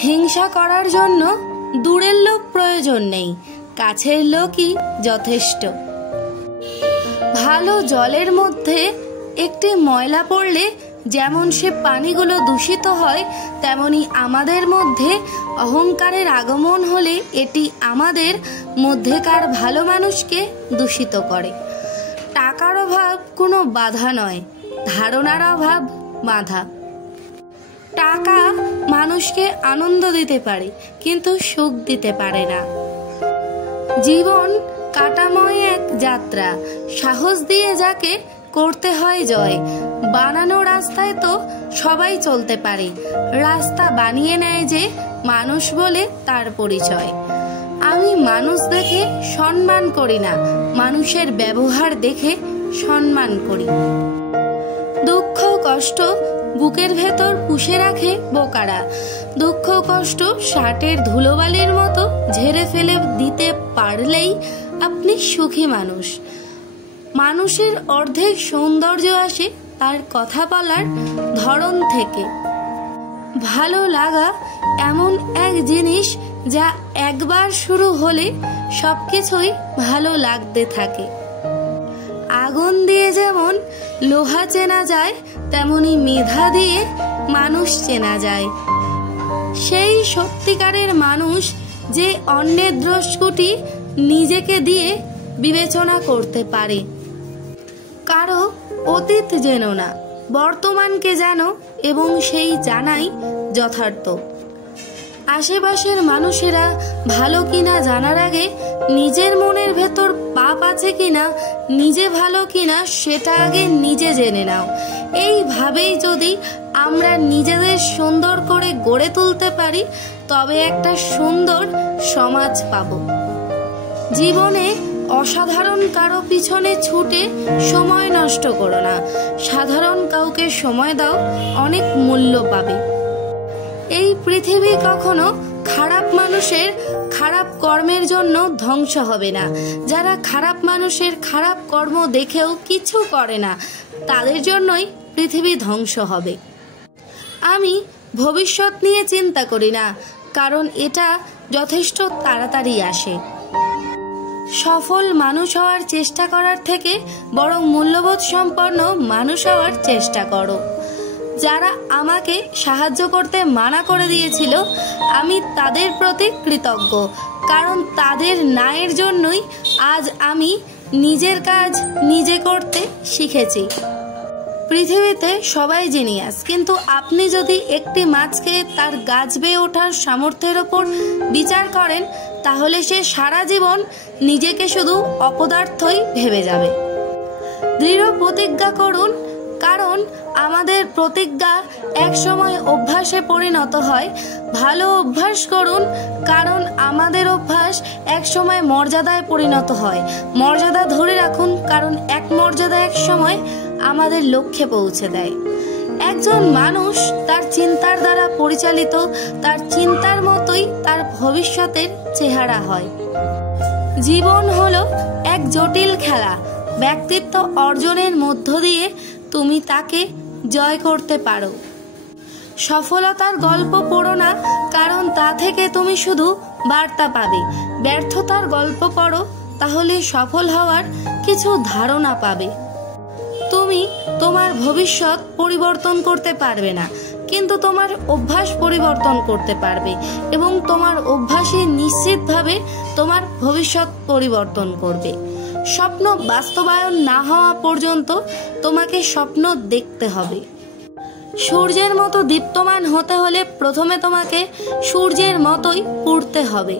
হিংসা করার জন্য দূরের লোক প্রয়োজন নেই, কাছের লোকই যথেষ্ট। ভালো জলের মধ্যে একটি ময়লা পড়লে যেমন সে পানিগুলো দূষিত হয়, তেমনি আমাদের মধ্যে অহংকারের আগমন হলে এটি আমাদের মধ্যেকার ভালো মানুষকে দূষিত করে। টাকার অভাব কোনো বাধা নয়, ধারণার অভাব বাধা। টাকা মানুষকে আনন্দ দিতে পারে, কিন্তু সুখ দিতে পারে না। জীবন কাটাময় এক যাত্রা, সাহস দিয়ে যাকে করতে হয় জয়। বানানো রাস্তায় তো সবাই চলতে পারে, রাস্তা বানিয়ে নেয় যে মানুষ বলে তার পরিচয়। আমি মানুষ দেখে সম্মান করি না, মানুষের ব্যবহার দেখে সম্মান করি। দুঃখ কষ্ট বুকের ভেতর পুষে রাখে বোকারা, দুঃখ কষ্ট শার্টের ধুলোবালির মতো ঝেড়ে ফেলে দিতে পারলেই আপনি সুখী মানুষ। মানুষের অর্ধেক সৌন্দর্য আসে তার কথা বলার ধরন থেকে। ভালো লাগা এমন এক জিনিস যা একবার শুরু হলে সবকিছুই ভালো লাগতে থাকে। আগুন দিয়ে যেমন লোহা চেনা যায়, তেমনি মেধা দিয়ে মানুষ চেনা যায়। সেই সত্যিকারের মানুষ যে অন্যের দ্রষ্কুটি নিজেকে দিয়ে বিবেচনা করতে পারে। কারো অতীত জেনো না, বর্তমানকে জানো এবং সেই জানাই যথার্থ। আশেপাশের মানুষেরা ভালো কিনা জানার আগে নিজের মনের ভেতর পাপ আছে কিনা, নিজে ভালো কিনা সেটা আগে নিজে জেনে নাও। এইভাবেই যদি আমরা নিজেদের সুন্দর করে গড়ে তুলতে পারি, তবে একটা সুন্দর সমাজ পাব। জীবনে অসাধারণ কারো পিছনে ছুটে সময় নষ্ট করো না, সাধারণ কাউকে সময় দাও, অনেক মূল্য পাবে। এই পৃথিবী কখনো খারাপ মানুষের খারাপ কর্মের জন্য ধ্বংস হবে না। যারা খারাপ মানুষের খারাপ কর্ম দেখেও কিছু করে না, তাদের জন্যই পৃথিবী ধ্বংস হবে। আমি ভবিষ্যৎ নিয়ে চিন্তা করি না, কারণ এটা যথেষ্ট তাড়াতাড়ি আসে। সফল মানুষ হওয়ার চেষ্টা করার থেকে বরং মূল্যবোধ সম্পন্ন মানুষ হওয়ার চেষ্টা করো। যারা আমাকে সাহায্য করতে মানা করে দিয়েছিল, আমি তাদের প্রতি কৃতজ্ঞ, কারণ তাদের ন্যায়ের জন্যই আজ আমি নিজের কাজ নিজে করতে শিখেছি। পৃথিবীতে সবাই জিনিয়াস, কিন্তু আপনি যদি একটি মাছকে তার গাছ বেয়ে ওঠার সামর্থ্যের ওপর বিচার করেন, তাহলে সে সারা জীবন নিজেকে শুধু অপদার্থই ভেবে যাবে। দৃঢ় প্রতিজ্ঞা করুন, কারণ আমাদের প্রতিজ্ঞা একসময় অভ্যাসে পরিণত হয়। ভালো অভ্যাস করুন, কারণ আমাদের অভ্যাস একসময় মর্যাদায় পরিণত হয়। মর্যাদা ধরে রাখুন, কারণ এক মর্যাদা এক সময় আমাদের লক্ষ্যে পৌঁছে দেয়। একজন মানুষ তার চিন্তার দ্বারা পরিচালিত, তার চিন্তার মতোই তার ভবিষ্যতের চেহারা হয়। জীবন হলো এক জটিল খেলা, ব্যক্তিত্ব অর্জনের মধ্য দিয়ে তুমি তাকে জয় করতে পারো। সফলতার গল্প পড়ো না, কারণ তা থেকে তুমি শুধু বার্তা পাবে। ব্যর্থতার গল্প পড়ো, তাহলে সফল হওয়ার কিছু ধারণা পাবে। তুমি তোমার ভবিষ্যৎ পরিবর্তন করতে পারবে না, কিন্তু তোমার অভ্যাস পরিবর্তন করতে পারবে, এবং তোমার অভ্যাসই নিশ্চিতভাবে তোমার ভবিষ্যৎ পরিবর্তন করবে। স্বপ্ন বাস্তবায়ন না হওয়া পর্যন্ত তোমাকে স্বপ্ন দেখতে হবে। সূর্যের মতো দীপ্তমান হতে হলে প্রথমে তোমাকে সূর্যের মতোই পুড়তে হবে।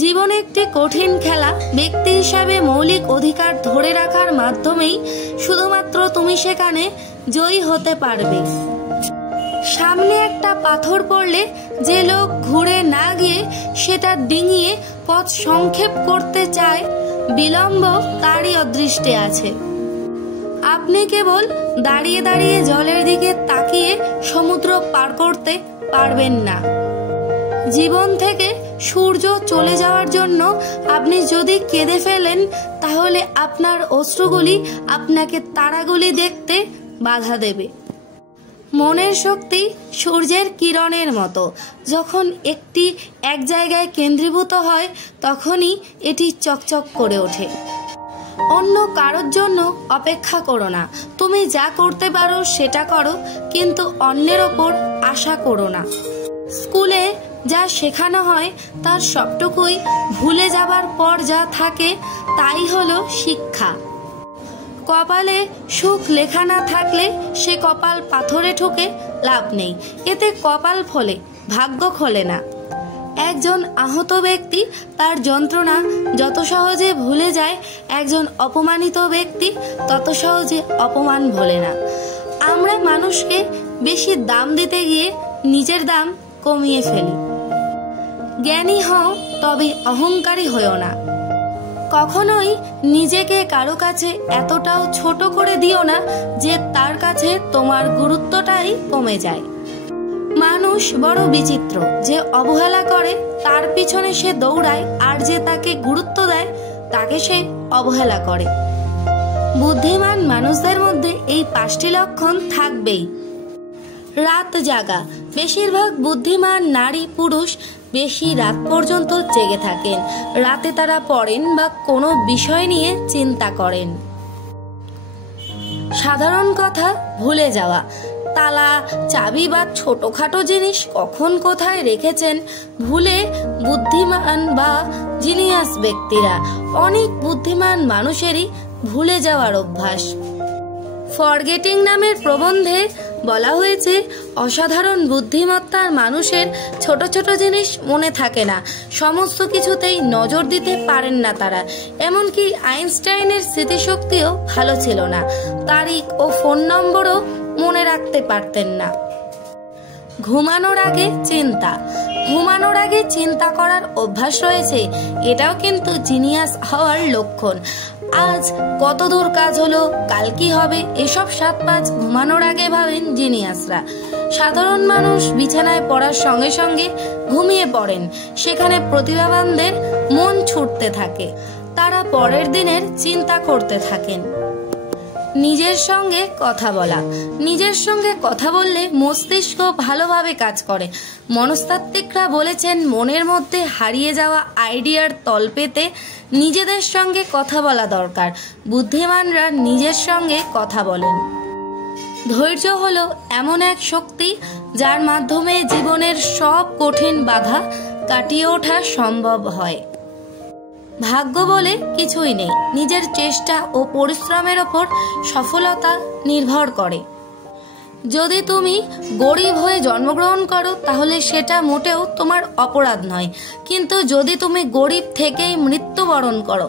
জীবন একটি কঠিন খেলা, ব্যক্তি হিসাবে মৌলিক অধিকার ধরে রাখার মাধ্যমেই শুধুমাত্র তুমি সেখানে জয়ী হতে পারবে। সামনে একটা পাথর পড়লে যে লোক ঘুরে না গিয়ে সেটা ডিঙিয়ে পথ সংক্ষেপ করতে চায়, বিলম্ব তারই অদৃষ্টে আছে। আপনি কেবল দাঁড়িয়ে দাঁড়িয়ে জলের দিকে তাকিয়ে সমুদ্র পার করতে পারবেন না। জীবন থেকে সূর্য চলে যাওয়ার জন্য আপনি যদি কেঁদে ফেলেন, তাহলে আপনার অশ্রুগুলি আপনাকে তারাগুলি দেখতে বাধা দেবে। মনের শক্তি সূর্যের কিরণের মতো, যখন একটি এক জায়গায় কেন্দ্রীভূত হয় তখনই এটি চকচক করে ওঠে। অন্য কারোর জন্য অপেক্ষা করো না, তুমি যা করতে পারো সেটা করো, কিন্তু অন্যের ওপর আশা করো না। স্কুলে যা শেখানো হয় তার সবটুকুই ভুলে যাবার পর যা থাকে তাই হলো শিক্ষা। কপালে সুখ লেখা না থাকলে সে কপাল পাথরে ঠুকে লাভ নেই, এতে কপাল ফলে ভাগ্য খোলে না। একজন আহত ব্যক্তি তার যন্ত্রণা যত সহজে ভুলে যায়, একজন অপমানিত ব্যক্তি তত সহজে অপমান ভোলে না। আমরা মানুষকে বেশি দাম দিতে গিয়ে নিজের দাম কমিয়ে ফেলি। জ্ঞানী হও, তবে অহংকারী হও না। কখনোই নিজেকে কারো কাছে এতটাও ছোট করে দিও না যে তার কাছে তোমার গুরুত্বটাই কমে যায়। মানুষ বড় বিচিত্র, যে অবহেলা করে তার পিছনে সে দৌড়ায়, আর যে তাকে গুরুত্ব দেয় তাকে সে অবহেলা করে। বুদ্ধিমান মানুষদের মধ্যে এই 5টি লক্ষণ থাকবেই। রাত জাগা, বেশিরভাগ বুদ্ধিমান নারী পুরুষ বেশি রাত পর্যন্ত জেগে থাকেন। রাতে তারা পড়েন বা কোনো বিষয় নিয়ে চিন্তা করেন। সাধারণ কথা ভুলে যাওয়া, তালা, চাবি বা ছোটখাটো জিনিস কখন কোথায় রেখেছেন ভুলে বুদ্ধিমান বা জিনিয়াস ব্যক্তিরা। অনেক বুদ্ধিমান মানুষেরই ভুলে যাওয়ার অভ্যাস। ফরগেটিং নামের প্রবন্ধে বলা হয়েছে, অসাধারণ বুদ্ধিমত্তার মানুষের ছোট ছোট জিনিস মনে থাকে না, সমস্ত কিছুতেই নজর দিতে পারেন না তারা। এমনকি আইনস্টাইনের স্মৃতিশক্তিও ভালো ছিল না, তারিখ ও ফোন নম্বরও মনে রাখতে পারতেন না। ঘুমানোর আগে চিন্তা, ঘুমানোর আগে চিন্তা করার অভ্যাস রয়েছে, এটাও কিন্তু জিনিয়াস হওয়ার লক্ষণ। আজ কত দূর কাজ হলো, কাল কি হবে, এসব 7-5 ঘুমানোর আগে ভাবেন জিনিয়াসরা। সাধারণ মানুষ বিছানায় পড়ার সঙ্গে সঙ্গে ঘুমিয়ে পড়েন, সেখানে প্রতিভাবানদের মন ছুটতে থাকে, তারা পরের দিনের চিন্তা করতে থাকেন। নিজের সঙ্গে কথা বলা, নিজের সঙ্গে কথা বললে মস্তিষ্ক ভালোভাবে কাজ করে। মনস্তাত্ত্বিকরা বলেছেন, মনের মধ্যে হারিয়ে যাওয়া আইডিয়ার তল পেতে নিজেদের সঙ্গে কথা বলা দরকার। বুদ্ধিমানরা নিজের সঙ্গে কথা বলেন। ধৈর্য হলো এমন এক শক্তি যার মাধ্যমে জীবনের সব কঠিন বাধা কাটিয়ে ওঠা সম্ভব হয়। ভাগ্য বলে কিছুই নেই, নিজের চেষ্টা ও পরিশ্রমের ওপর সফলতা নির্ভর করে। যদি তুমি গরিব হয়ে জন্মগ্রহণ করো তাহলে সেটা মোটেও তোমার অপরাধ নয়, কিন্তু যদি তুমি গরিব থেকেই মৃত্যুবরণ করো